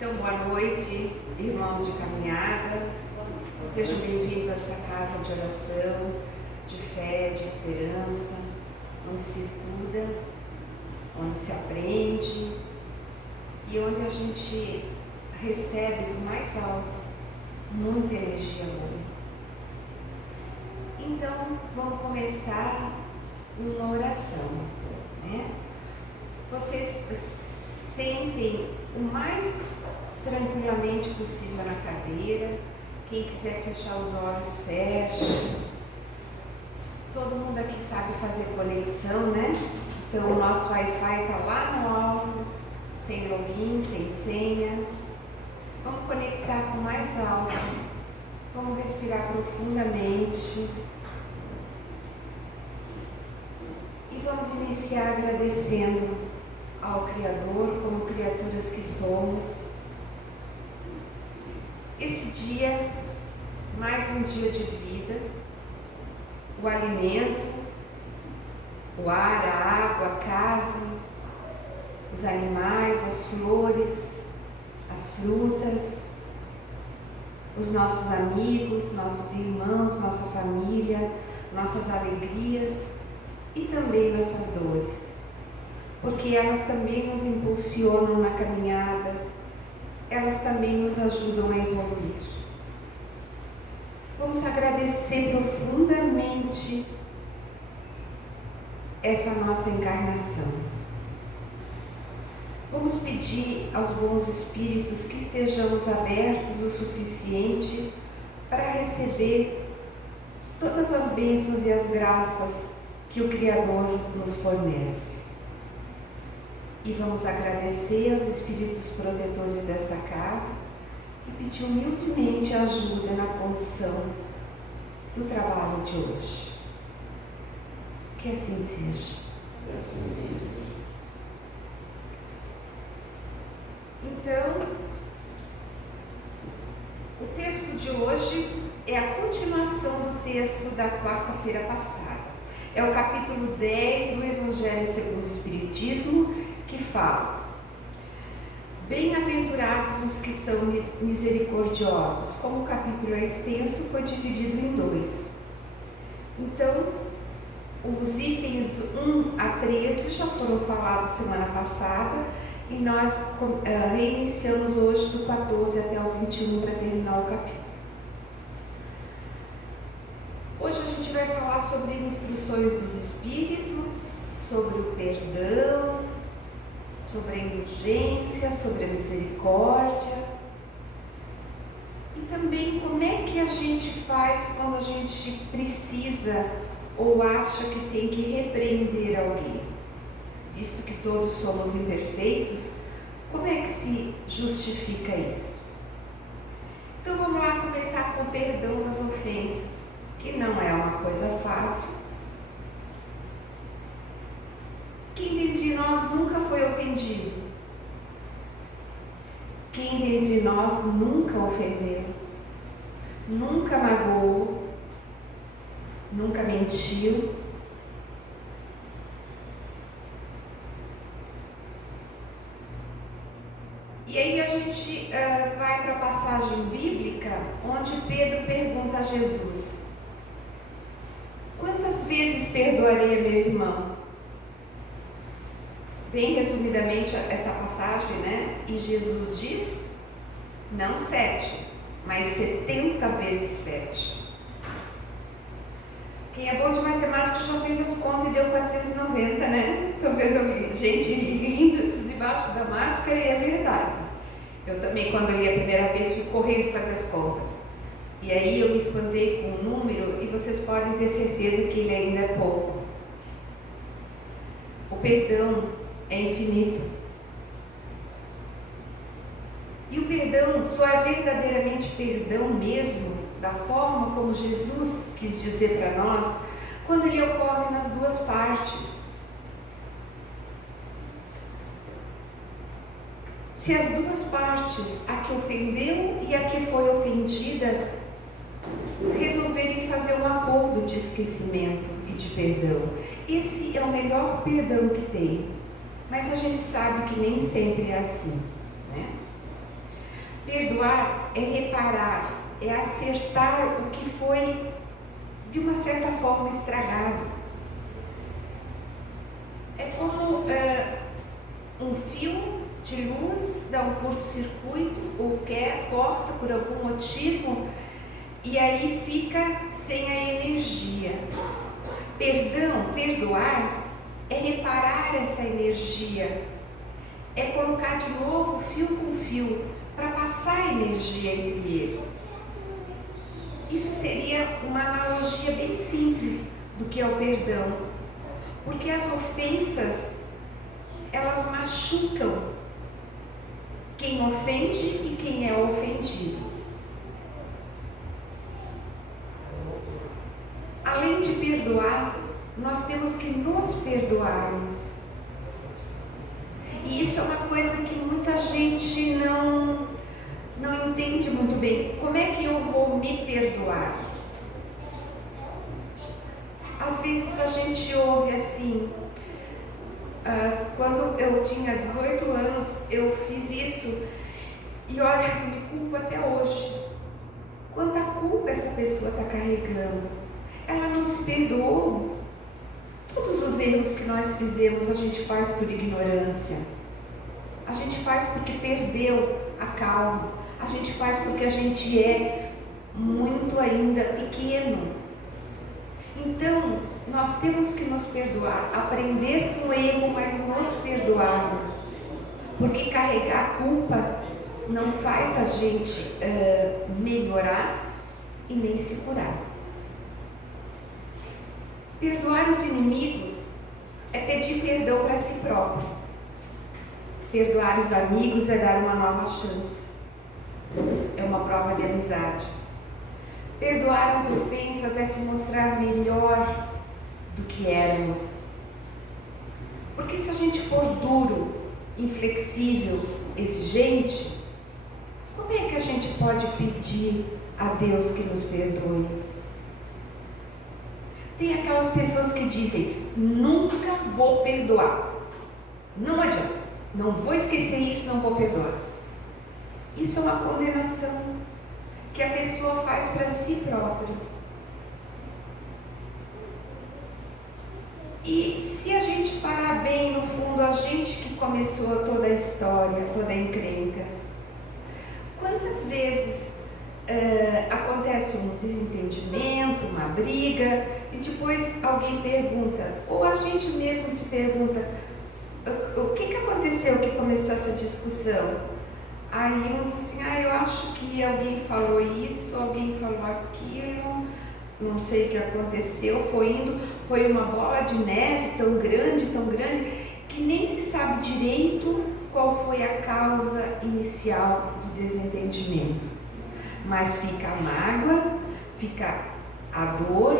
Então, boa noite, irmãos de caminhada. Sejam bem-vindos a essa casa de oração, de fé, de esperança, onde se estuda, onde se aprende e onde a gente recebe do mais alto muita energia boa. Então, vamos começar uma oração, né? Vocês sentem o mais tranquilamente possível na cadeira. Quem quiser fechar os olhos, feche. Todo mundo aqui sabe fazer conexão, né? Então o nosso Wi-Fi está lá no alto, sem login, sem senha. Vamos conectar com o mais alto. Vamos respirar profundamente. E vamos iniciar agradecendo ao Criador, como criaturas que somos. Esse dia, mais um dia de vida, o alimento, o ar, a água, a casa, os animais, as flores, as frutas, os nossos amigos, nossos irmãos, nossa família, nossas alegrias e também nossas dores, porque elas também nos impulsionam na caminhada, elas também nos ajudam a evoluir. Vamos agradecer profundamente essa nossa encarnação. Vamos pedir aos bons espíritos que estejamos abertos o suficiente para receber todas as bênçãos e as graças que o Criador nos fornece. E vamos agradecer aos espíritos protetores dessa casa e pedir humildemente ajuda na condução do trabalho de hoje. Que assim seja. Então, o texto de hoje é a continuação do texto da quarta-feira passada. É o capítulo 10 do Evangelho segundo o Espiritismo, que fala: bem-aventurados os que são misericordiosos. Como o capítulo é extenso, foi dividido em dois. Então, os itens 1 a 13 já foram falados semana passada e nós reiniciamos hoje do 14 até o 21 para terminar o capítulo. Hoje a gente vai falar sobre instruções dos espíritos, sobre o perdão, sobre a indulgência, sobre a misericórdia e também como é que a gente faz quando a gente precisa ou acha que tem que repreender alguém. Visto que todos somos imperfeitos, como é que se justifica isso? Então vamos lá começar com o perdão das ofensas, que não é uma coisa fácil. Quem dentre nós nunca foi ofendido? Quem dentre nós nunca ofendeu? Nunca magoou? Nunca mentiu? E aí a gente vai para a passagem bíblica onde Pedro pergunta a Jesus: quantas vezes perdoarei a meu irmão? Bem resumidamente essa passagem, né? E Jesus diz, não 7, mas 70 vezes 7. Quem é bom de matemática já fez as contas e deu 490, né? Estou vendo gente rindo debaixo da máscara e é verdade. Eu também, quando li a primeira vez, fui correndo fazer as contas. E aí eu me espantei com o número e vocês podem ter certeza que ele ainda é pouco. O perdão é infinito. E o perdão só é verdadeiramente perdão mesmo, da forma como Jesus quis dizer para nós, quando ele ocorre nas duas partes. Se as duas partes, a que ofendeu e a que foi ofendida, resolverem fazer um acordo de esquecimento e de perdão, esse é o melhor perdão que tem. Mas a gente sabe que nem sempre é assim, né? Perdoar é reparar, é acertar o que foi de uma certa forma estragado. É como um fio de luz dá um curto-circuito ou corta por algum motivo e aí fica sem a energia. Perdoar é reparar essa energia, é colocar de novo fio com fio para passar a energia entre eles. Isso seria uma analogia bem simples do que é o perdão, porque as ofensas, elas machucam quem ofende e quem é ofendido. Além de perdoar, nós temos que nos perdoarmos. E isso é uma coisa que muita gente não entende muito bem. Como é que eu vou me perdoar? Às vezes a gente ouve assim, quando eu tinha 18 anos, eu fiz isso e olha, eu me culpo até hoje. Quanta culpa essa pessoa está carregando? Ela não se perdoou. Todos os erros que nós fizemos a gente faz por ignorância. A gente faz porque perdeu a calma. A gente faz porque a gente é muito ainda pequeno. Então, nós temos que nos perdoar, aprender com o erro, mas nos perdoarmos. Porque carregar a culpa não faz a gente melhorar e nem se curar. Perdoar os inimigos é pedir perdão para si próprio. Perdoar os amigos é dar uma nova chance. É uma prova de amizade. Perdoar as ofensas é se mostrar melhor do que éramos. Porque se a gente for duro, inflexível, exigente, como é que a gente pode pedir a Deus que nos perdoe? Tem aquelas pessoas que dizem, nunca vou perdoar. Não adianta, não vou esquecer isso, não vou perdoar. Isso é uma condenação que a pessoa faz para si própria. E se a gente parar bem, no fundo, a gente que começou toda a história, toda a encrenca, quantas vezes acontece um desentendimento, uma briga, e depois alguém pergunta, ou a gente mesmo se pergunta, o que aconteceu que começou essa discussão? Aí um diz assim, eu acho que alguém falou isso, alguém falou aquilo, não sei o que aconteceu, foi uma bola de neve tão grande, que nem se sabe direito qual foi a causa inicial do desentendimento. Mas fica a mágoa, fica a dor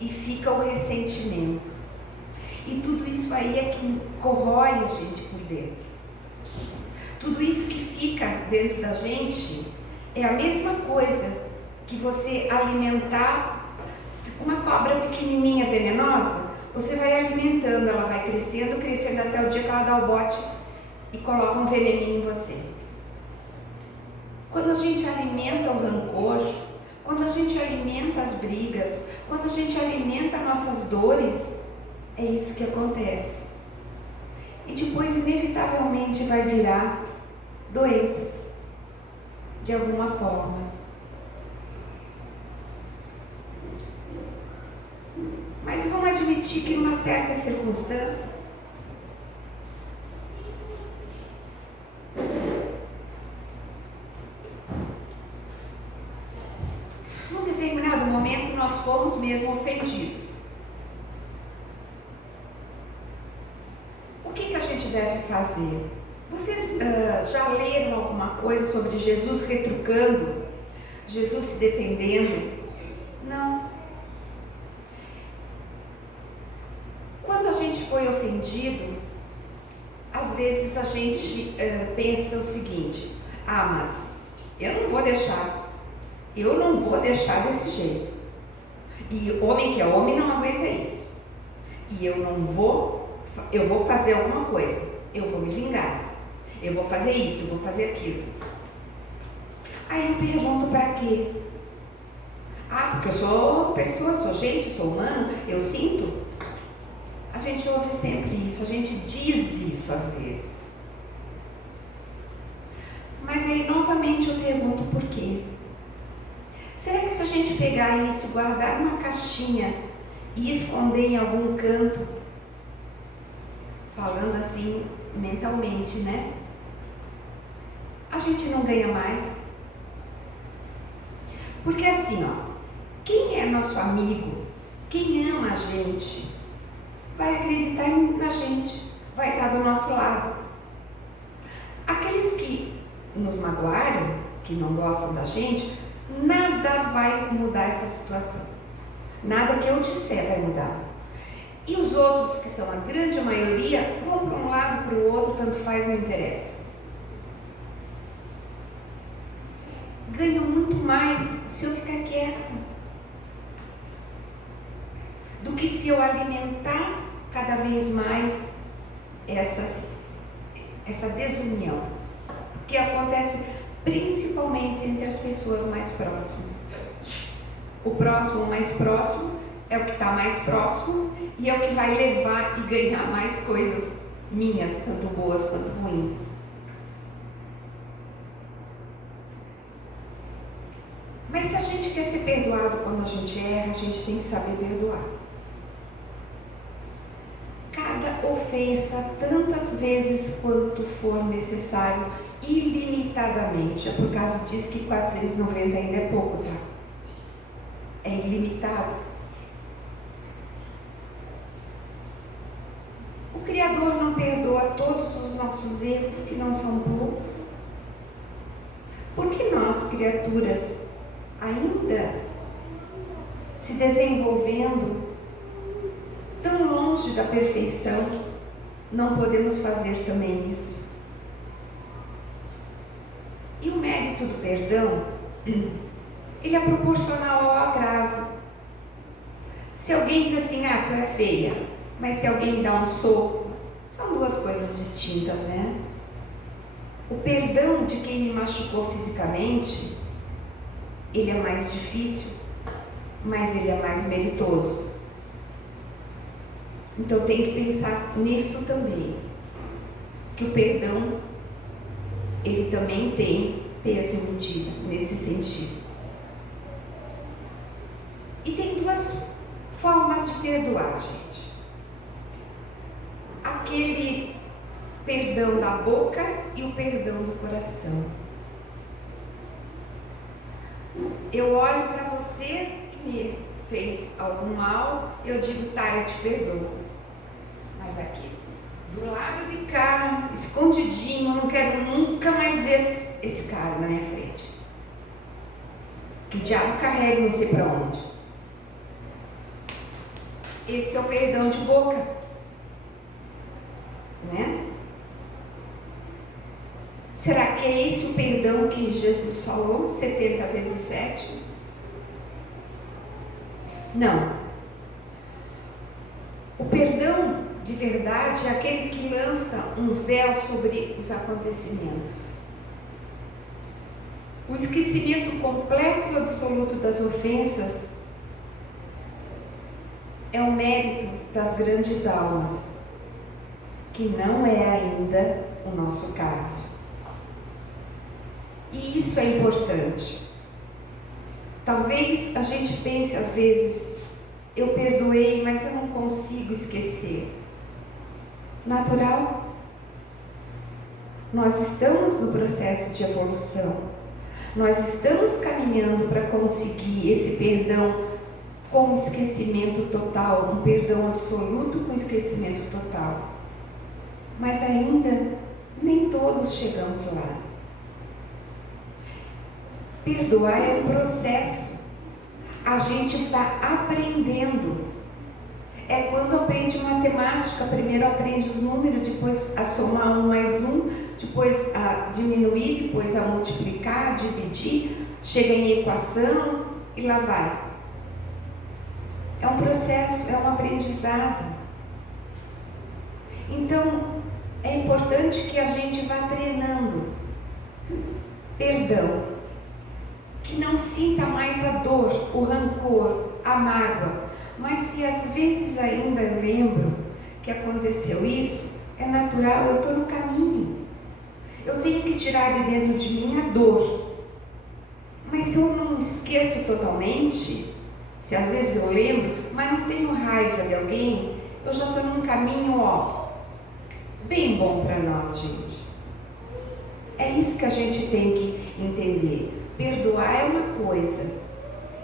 e fica o ressentimento. E tudo isso aí é que corrói a gente por dentro. Tudo isso que fica dentro da gente é a mesma coisa que você alimentar uma cobra pequenininha venenosa. Você vai alimentando, ela vai crescendo até o dia que ela dá o bote e coloca um veneninho em você. Quando a gente alimenta o rancor, quando a gente alimenta as brigas, quando a gente alimenta nossas dores, é isso que acontece. E depois, inevitavelmente, vai virar doenças, de alguma forma. Mas vamos admitir que, em umas certas circunstâncias, num determinado momento, nós fomos mesmo ofendidos. O que a gente deve fazer? Vocês já leram alguma coisa sobre Jesus retrucando? Jesus se defendendo? Não. Quando a gente foi ofendido, às vezes a gente pensa o seguinte, mas eu não vou deixar desse jeito. E homem que é homem não aguenta isso. E eu vou fazer alguma coisa, eu vou me vingar, eu vou fazer isso, eu vou fazer aquilo. Aí eu pergunto, para quê? Porque eu sou pessoa, sou gente, sou humano, eu sinto. A gente ouve sempre isso, a gente diz isso às vezes. Mas aí novamente eu pergunto, por quê? Será que se a gente pegar isso, guardar uma caixinha e esconder em algum canto, falando assim mentalmente, né? A gente não ganha mais? Porque assim, quem é nosso amigo, quem ama a gente, vai acreditar na gente, vai estar do nosso lado. Aqueles que nos magoaram, que não gostam da gente, nada vai mudar essa situação. Nada que eu disser vai mudar. E os outros, que são a grande maioria, vão para um lado, para o outro, tanto faz, não interessa. Ganho muito mais se eu ficar quieta do que se eu alimentar cada vez mais essa desunião, que acontece principalmente entre as pessoas mais próximas. O próximo mais próximo é o que está mais próximo e é o que vai levar e ganhar mais coisas minhas, tanto boas quanto ruins. Mas se a gente quer ser perdoado quando a gente erra, a gente tem que saber perdoar. Cada ofensa, tantas vezes quanto for necessário, ilimitadamente. É por causa disso que 490 ainda é pouco, tá? É ilimitado. O Criador não perdoa todos os nossos erros, que não são poucos. Porque nós, criaturas, ainda se desenvolvendo, tão longe da perfeição, não podemos fazer também isso. E o mérito do perdão, ele é proporcional ao agravo. Se alguém diz assim, tu é feia, mas se alguém me dá um soco, são duas coisas distintas, né? O perdão de quem me machucou fisicamente, ele é mais difícil, mas ele é mais meritoso. Então tem que pensar nisso também, que o perdão, ele também tem peso e medida nesse sentido. E tem duas formas de perdoar, gente. Aquele perdão da boca e o perdão do coração. Eu olho para você que me fez algum mal, eu digo, eu te perdoo. Mas aqui, do lado de cá, escondidinho, eu não quero nunca mais ver esse cara na minha frente. Que o diabo carrega não sei para onde. Esse é o perdão de boca, né? Será que é esse o perdão que Jesus falou, 70 vezes 7? Não. O perdão de verdade é aquele que lança um véu sobre os acontecimentos. O esquecimento completo e absoluto das ofensas é o mérito das grandes almas, que não é ainda o nosso caso. E isso é importante. Talvez a gente pense às vezes, eu perdoei, mas eu não consigo esquecer. Natural. Nós estamos no processo de evolução. Nós estamos caminhando para conseguir esse perdão com esquecimento total, um perdão absoluto com esquecimento total. Mas ainda nem todos chegamos lá. Perdoar é um processo. A gente está aprendendo. É quando aprende matemática, primeiro aprende os números, depois a somar 1 mais 1, depois a diminuir, depois a multiplicar, dividir, chega em equação e lá vai. É um processo, é um aprendizado. Então, é importante que a gente vá treinando. Perdão. sinta mais a dor, o rancor, a mágoa. Mas se às vezes ainda eu lembro que aconteceu isso, é natural, eu estou no caminho. Eu tenho que tirar de dentro de mim a dor. Mas se eu não esqueço totalmente, se às vezes eu lembro, mas não tenho raiva de alguém, eu já estou num caminho, bem bom para nós, gente. É isso que a gente tem que entender. Perdoar é uma coisa.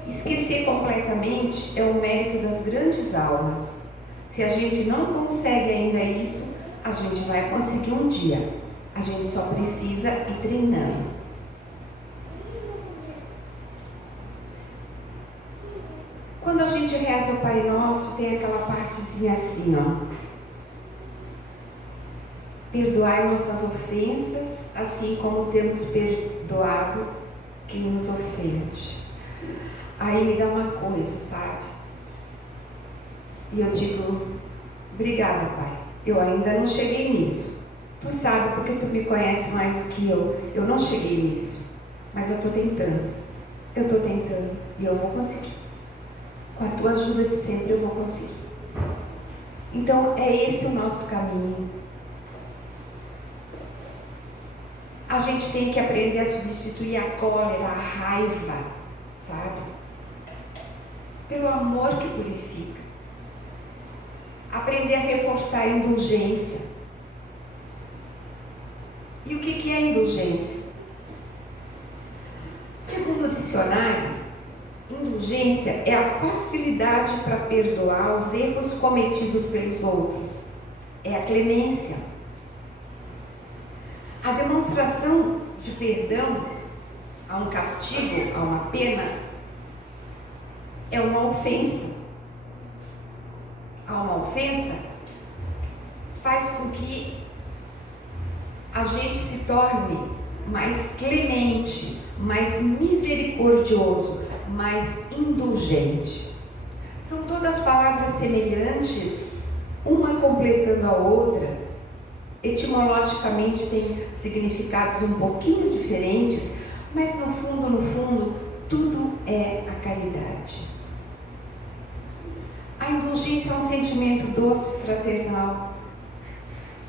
Esquecer completamente é o mérito das grandes almas. Se a gente não consegue ainda isso, a gente vai conseguir um dia. A gente só precisa ir treinando. Quando a gente reza o Pai Nosso, tem aquela partezinha assim, perdoai nossas ofensas, assim como temos perdoado quem nos ofende. Aí me dá uma coisa, sabe? E eu digo, obrigada, Pai. Eu ainda não cheguei nisso. Tu sabe porque tu me conhece mais do que eu. Eu não cheguei nisso. Mas eu estou tentando. E eu vou conseguir. Com a tua ajuda de sempre eu vou conseguir. Então é esse o nosso caminho. A gente tem que aprender a substituir a cólera, a raiva, sabe? Pelo amor que purifica. Aprender a reforçar a indulgência. E o que é indulgência? Segundo o dicionário, indulgência é a facilidade para perdoar os erros cometidos pelos outros. É a clemência. A demonstração de perdão a um castigo, a uma pena, é uma ofensa. A uma ofensa faz com que a gente se torne mais clemente, mais misericordioso, mais indulgente. São todas palavras semelhantes, uma completando a outra. Etimologicamente tem significados um pouquinho diferentes, mas no fundo, tudo é a caridade. A indulgência é um sentimento doce e fraternal,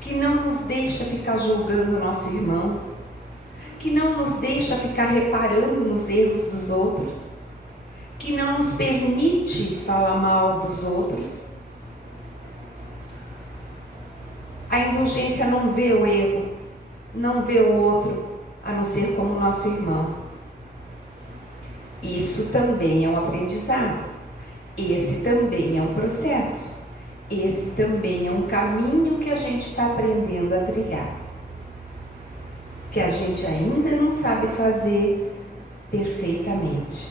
que não nos deixa ficar julgando o nosso irmão, que não nos deixa ficar reparando nos erros dos outros, que não nos permite falar mal dos outros. A indulgência não vê o erro, não vê o outro, a não ser como nosso irmão. Isso também é um aprendizado. Esse também é um processo. Esse também é um caminho que a gente está aprendendo a trilhar. Que a gente ainda não sabe fazer perfeitamente.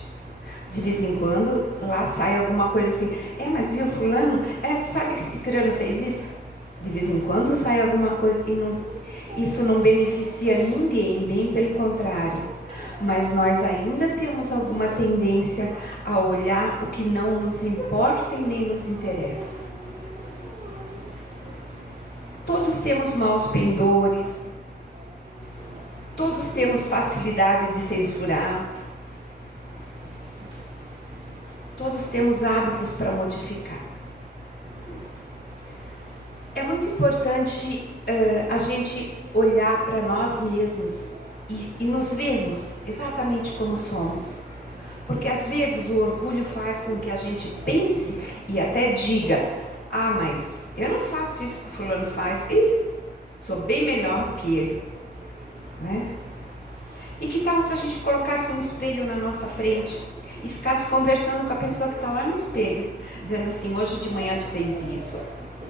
De vez em quando, lá sai alguma coisa assim, mas viu fulano? Sabe que cicrano fez isso? De vez em quando sai alguma coisa e isso não beneficia ninguém, bem pelo contrário. Mas nós ainda temos alguma tendência a olhar o que não nos importa e nem nos interessa. Todos temos maus pendores, todos temos facilidade de censurar, todos temos hábitos para modificar. É muito importante a gente olhar para nós mesmos e nos vermos exatamente como somos. Porque às vezes o orgulho faz com que a gente pense e até diga, mas eu não faço isso que o fulano faz, sou bem melhor do que ele, né? E que tal se a gente colocasse um espelho na nossa frente e ficasse conversando com a pessoa que está lá no espelho, dizendo assim, hoje de manhã tu fez isso,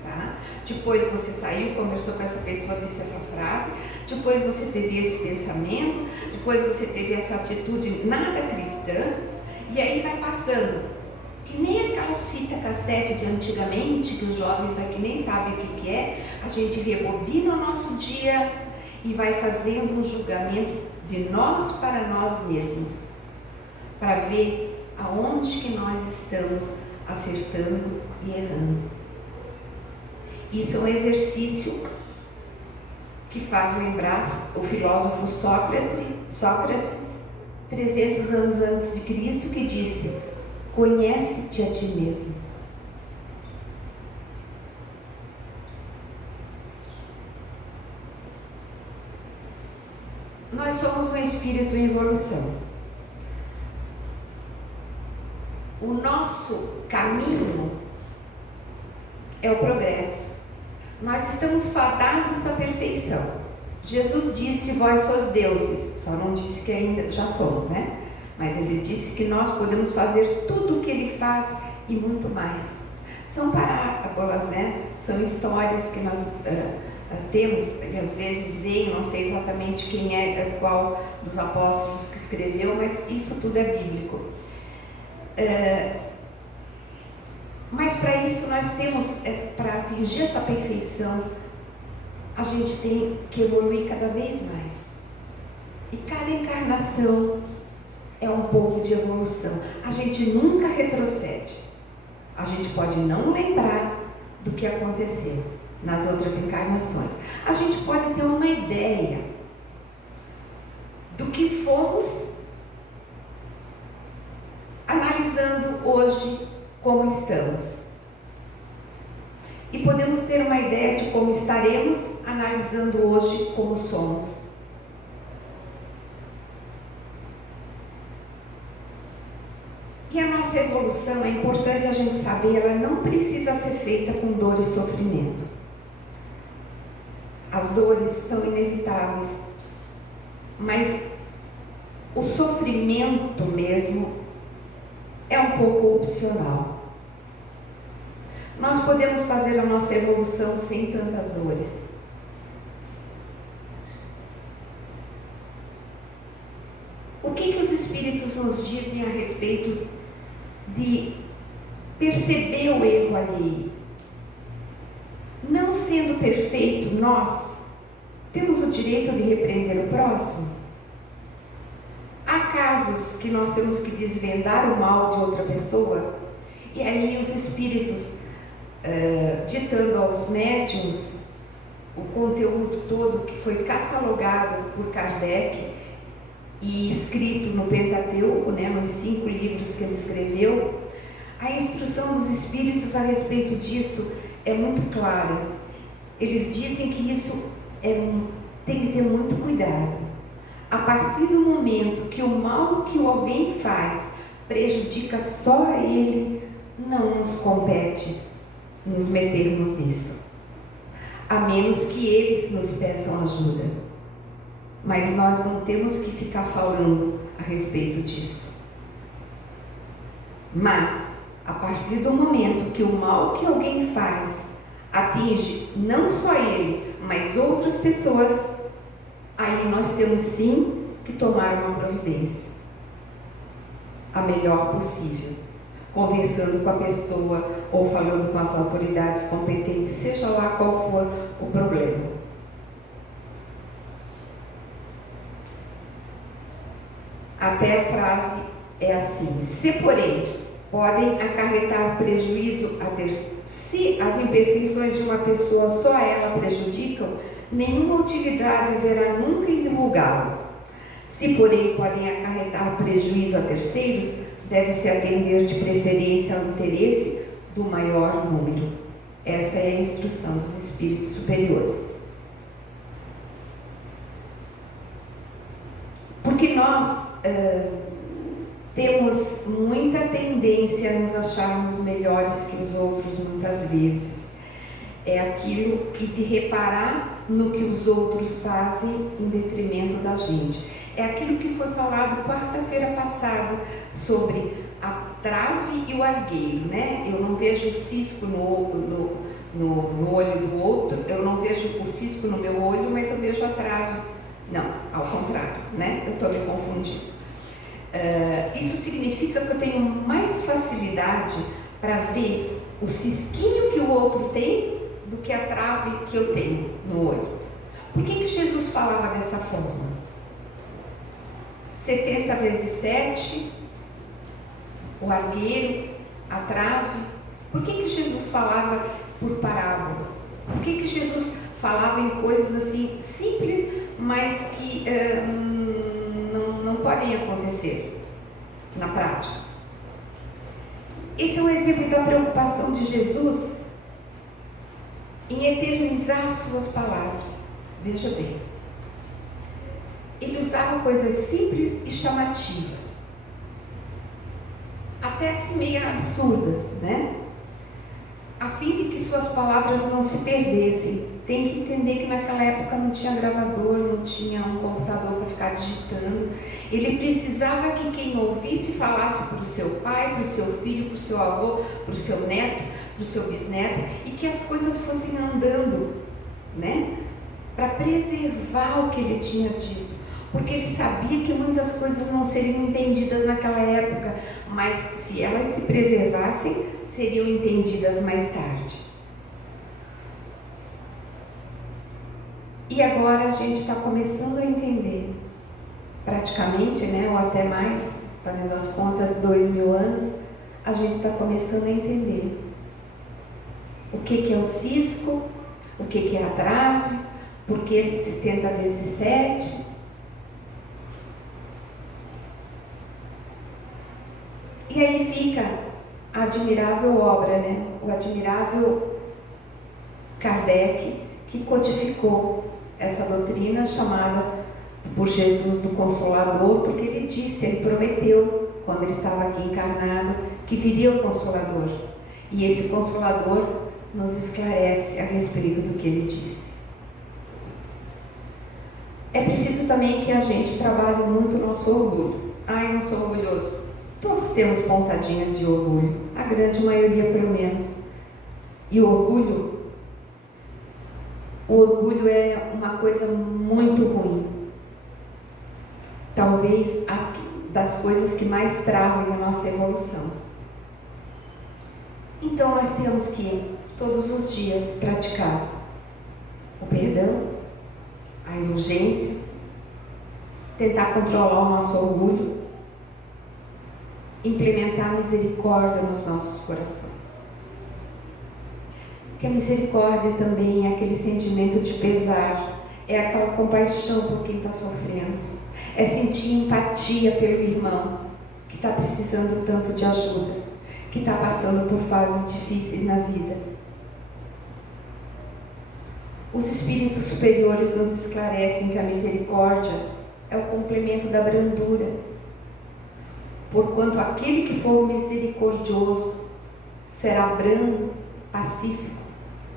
tá? Depois você saiu, conversou com essa pessoa, disse essa frase, depois você teve esse pensamento, depois você teve essa atitude nada cristã, e aí vai passando, que nem aquelas fitas cassete de antigamente, que os jovens aqui nem sabem o que é, a gente rebobina o nosso dia e vai fazendo um julgamento de nós para nós mesmos, para ver aonde que nós estamos acertando e errando. Isso é um exercício que faz lembrar o filósofo Sócrates, 300 anos antes de Cristo, que disse: conhece-te a ti mesmo. Nós somos um espírito em evolução. O nosso caminho é o progresso. Nós estamos fadados à perfeição. Jesus disse: vós sois deuses. Só não disse que ainda já somos, né? Mas ele disse que nós podemos fazer tudo o que ele faz e muito mais. São parábolas, né? São histórias que nós temos, que às vezes vem, não sei exatamente quem qual dos apóstolos que escreveu, mas isso tudo é bíblico. Mas para isso nós temos, para atingir essa perfeição, a gente tem que evoluir cada vez mais. E cada encarnação é um pouco de evolução. A gente nunca retrocede. A gente pode não lembrar do que aconteceu nas outras encarnações. A gente pode ter uma ideia do que fomos, analisando hoje como estamos. E podemos ter uma ideia de como estaremos, analisando hoje como somos. E a nossa evolução, é importante a gente saber, ela não precisa ser feita com dor e sofrimento. As dores são inevitáveis, mas o sofrimento mesmo é um pouco opcional. Nós podemos fazer a nossa evolução sem tantas dores. O que os espíritos nos dizem a respeito de perceber o erro alheio? Não sendo perfeito, nós temos o direito de repreender o próximo? Há casos que nós temos que desvendar o mal de outra pessoa, e aí os espíritos, ditando aos médiuns o conteúdo todo que foi catalogado por Kardec e escrito no Pentateuco, né, nos 5 livros que ele escreveu, a instrução dos espíritos a respeito disso é muito clara. Eles dizem que isso tem que ter muito cuidado. A partir do momento que o mal que alguém faz prejudica só a ele, não nos compete nos metermos nisso, a menos que eles nos peçam ajuda. Mas nós não temos que ficar falando a respeito disso. Mas, a partir do momento que o mal que alguém faz atinge não só ele, mas outras pessoas, aí nós temos sim que tomar uma providência, a melhor possível, conversando com a pessoa ou falando com as autoridades competentes, seja lá qual for o problema. Até a frase é assim: se porém podem acarretar prejuízo a terceiros, se as imperfeições de uma pessoa só ela prejudicam, nenhuma utilidade haverá nunca em divulgá-lo. Se porém podem acarretar prejuízo a terceiros, deve-se atender de preferência ao interesse do maior número. Essa é a instrução dos espíritos superiores. Porque nós temos muita tendência a nos acharmos melhores que os outros muitas vezes. É aquilo e de reparar no que os outros fazem em detrimento da gente. É aquilo que foi falado quarta-feira passada sobre a trave e o argueiro, né? Eu não vejo o cisco no olho do outro, eu não vejo o cisco no meu olho, mas eu vejo a trave. Não, ao contrário, né? Eu estou me confundindo. Isso significa que eu tenho mais facilidade para ver o cisquinho que o outro tem do que a trave que eu tenho no olho. Por que Jesus falava dessa forma? 70 vezes 7, o argueiro, a trave. Por que Jesus falava por parábolas? Por que Jesus falava em coisas assim simples, mas que não pode podem acontecer na prática. Esse é um exemplo da preocupação de Jesus em eternizar suas palavras. Veja bem, ele usava coisas simples e chamativas, até assim meio absurdas, né? A fim de que suas palavras não se perdessem. Tem que entender que naquela época não tinha gravador, não tinha um computador para ficar digitando. Ele precisava que quem ouvisse falasse para o seu pai, para o seu filho, para o seu avô, para o seu neto, para o seu bisneto, e que as coisas fossem andando, né? Para preservar o que ele tinha dito. Porque ele sabia que muitas coisas não seriam entendidas naquela época, mas se elas se preservassem, seriam entendidas mais tarde. E agora a gente está começando a entender, praticamente, né, ou até mais, fazendo as contas, 2000 anos, a gente está começando a entender o que é o cisco, o que é a trave, por que 70 vezes 7. E aí fica a admirável obra, né? O admirável Kardec, que codificou essa doutrina chamada por Jesus do Consolador, porque ele disse, ele prometeu, quando ele estava aqui encarnado, que viria o Consolador. E esse Consolador nos esclarece a respeito do que ele disse. É preciso também que a gente trabalhe muito o nosso orgulho. Ai, não sou orgulhoso. Todos temos pontadinhas de orgulho, a grande maioria pelo menos. E o orgulho é uma coisa muito ruim. Talvez das coisas que mais travem a nossa evolução. Então nós temos que, todos os dias, praticar o perdão, a indulgência, tentar controlar o nosso orgulho, implementar a misericórdia nos nossos corações. Que a misericórdia também é aquele sentimento de pesar, é aquela compaixão por quem está sofrendo, é sentir empatia pelo irmão que está precisando tanto de ajuda, que está passando por fases difíceis na vida. Os espíritos superiores nos esclarecem que a misericórdia é o complemento da brandura, porquanto aquele que for misericordioso será brando, pacífico,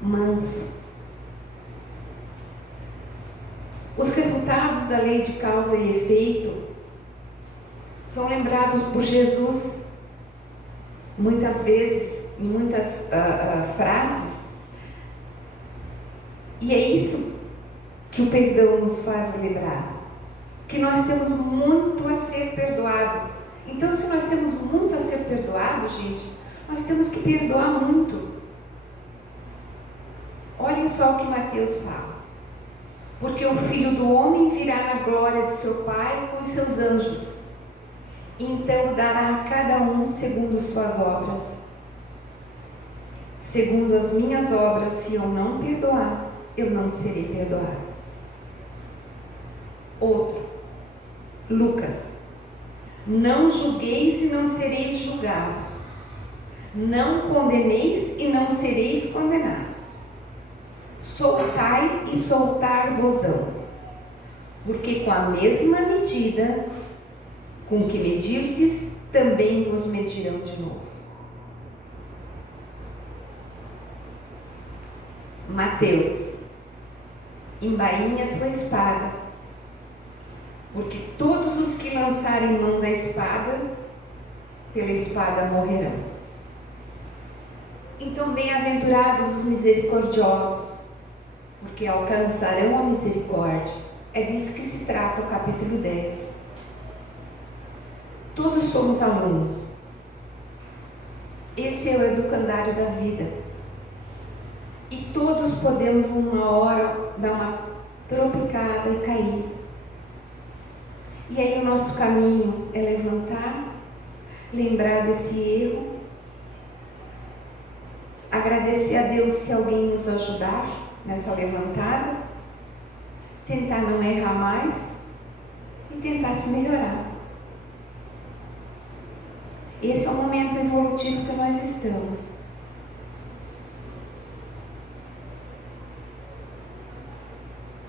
manso. Os resultados da lei de causa e efeito são lembrados por Jesus muitas vezes, em muitas frases, e é isso que o perdão nos faz lembrar, que nós temos muito a ser perdoado. Então, se nós temos muito a ser perdoado, gente, nós temos que perdoar muito. Olhem só o que Mateus fala. Porque o Filho do Homem virá na glória de seu Pai com os seus anjos. E então dará a cada um segundo suas obras. Segundo as minhas obras, se eu não perdoar, eu não serei perdoado. Outro, Lucas. Não julgueis e não sereis julgados. Não condeneis e não sereis condenados. Soltai e soltar-vos-ão. Porque com a mesma medida com que medirdes, também vos medirão de novo. Mateus. Embainha tua espada, porque todos os que lançarem mão da espada, pela espada morrerão. Então, bem-aventurados os misericordiosos, porque alcançarão a misericórdia. É disso que se trata o capítulo 10. Todos somos alunos. Esse é o educandário da vida. E todos podemos uma hora dar uma tropicada e cair. E aí o nosso caminho é levantar, lembrar desse erro, agradecer a Deus se alguém nos ajudar nessa levantada, tentar não errar mais e tentar se melhorar. Esse é o momento evolutivo que nós estamos.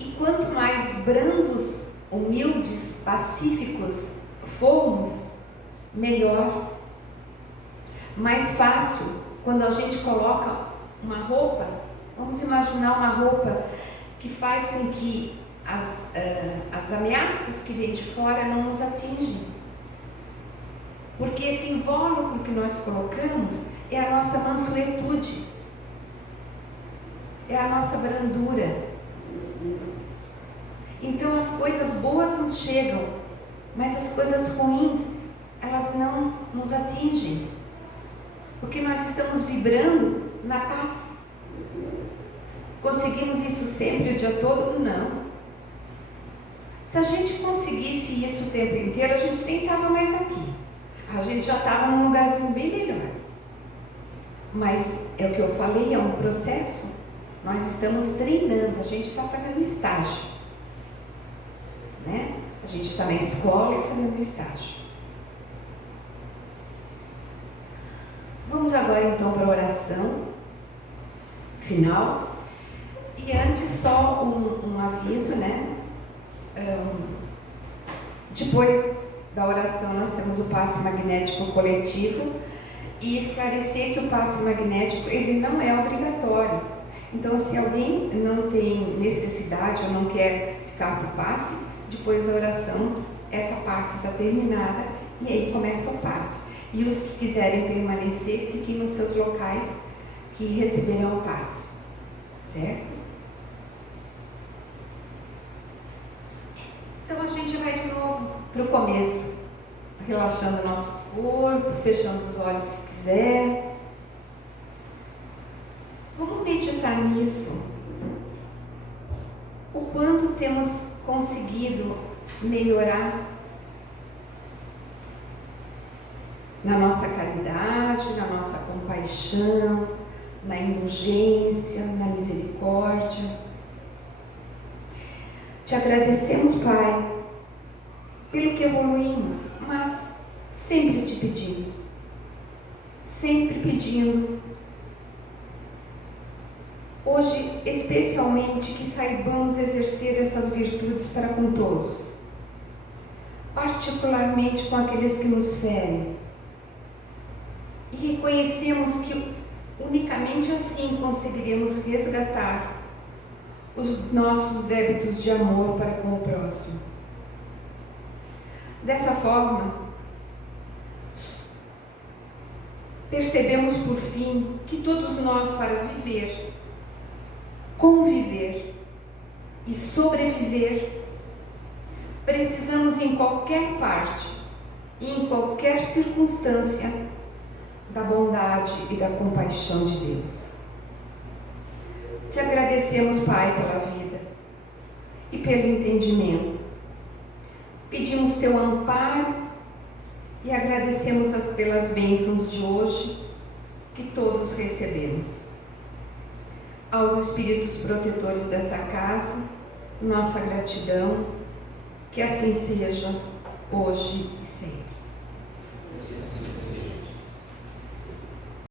E quanto mais brandos, humildes, pacíficos formos, melhor. Mais fácil, quando a gente coloca uma roupa, vamos imaginar uma roupa que faz com que as ameaças que vêm de fora não nos atingem. Porque esse invólucro que nós colocamos é a nossa mansuetude, é a nossa brandura. Então as coisas boas nos chegam, mas as coisas ruins, elas não nos atingem. Porque nós estamos vibrando na paz. Conseguimos isso sempre o dia todo? Não. Se a gente conseguisse isso o tempo inteiro, a gente nem estava mais aqui. A gente já estava num lugarzinho bem melhor. Mas é o que eu falei, é um processo. Nós estamos treinando, a gente está fazendo estágio, né? A gente está na escola e fazendo estágio. Vamos agora então para a oração final. E antes só um aviso, né? Depois da oração nós temos o passe magnético coletivo e esclarecer que o passe magnético ele não é obrigatório. Então, se alguém não tem necessidade ou não quer ficar para o passe, depois da oração essa parte está terminada e aí começa o passe. E os que quiserem permanecer, fiquem nos seus locais que receberão o passe, certo? Então a gente vai de novo para o começo, relaxando o nosso corpo, fechando os olhos se quiser. Vamos meditar nisso. O quanto temos conseguido melhorar na nossa caridade, na nossa compaixão, na indulgência, na misericórdia. Te agradecemos, Pai, pelo que evoluímos, mas sempre te pedimos, sempre pedindo. Hoje, especialmente, que saibamos exercer essas virtudes para com todos, particularmente com aqueles que nos ferem. E reconhecemos que unicamente assim conseguiremos resgatar os nossos débitos de amor para com o próximo. Dessa forma, percebemos por fim que todos nós, para viver, conviver e sobreviver, precisamos em qualquer parte e em qualquer circunstância da bondade e da compaixão de Deus. Te agradecemos, Pai, pela vida e pelo entendimento. Pedimos teu amparo e agradecemos pelas bênçãos de hoje que todos recebemos. Aos espíritos protetores dessa casa, nossa gratidão, que assim seja hoje e sempre.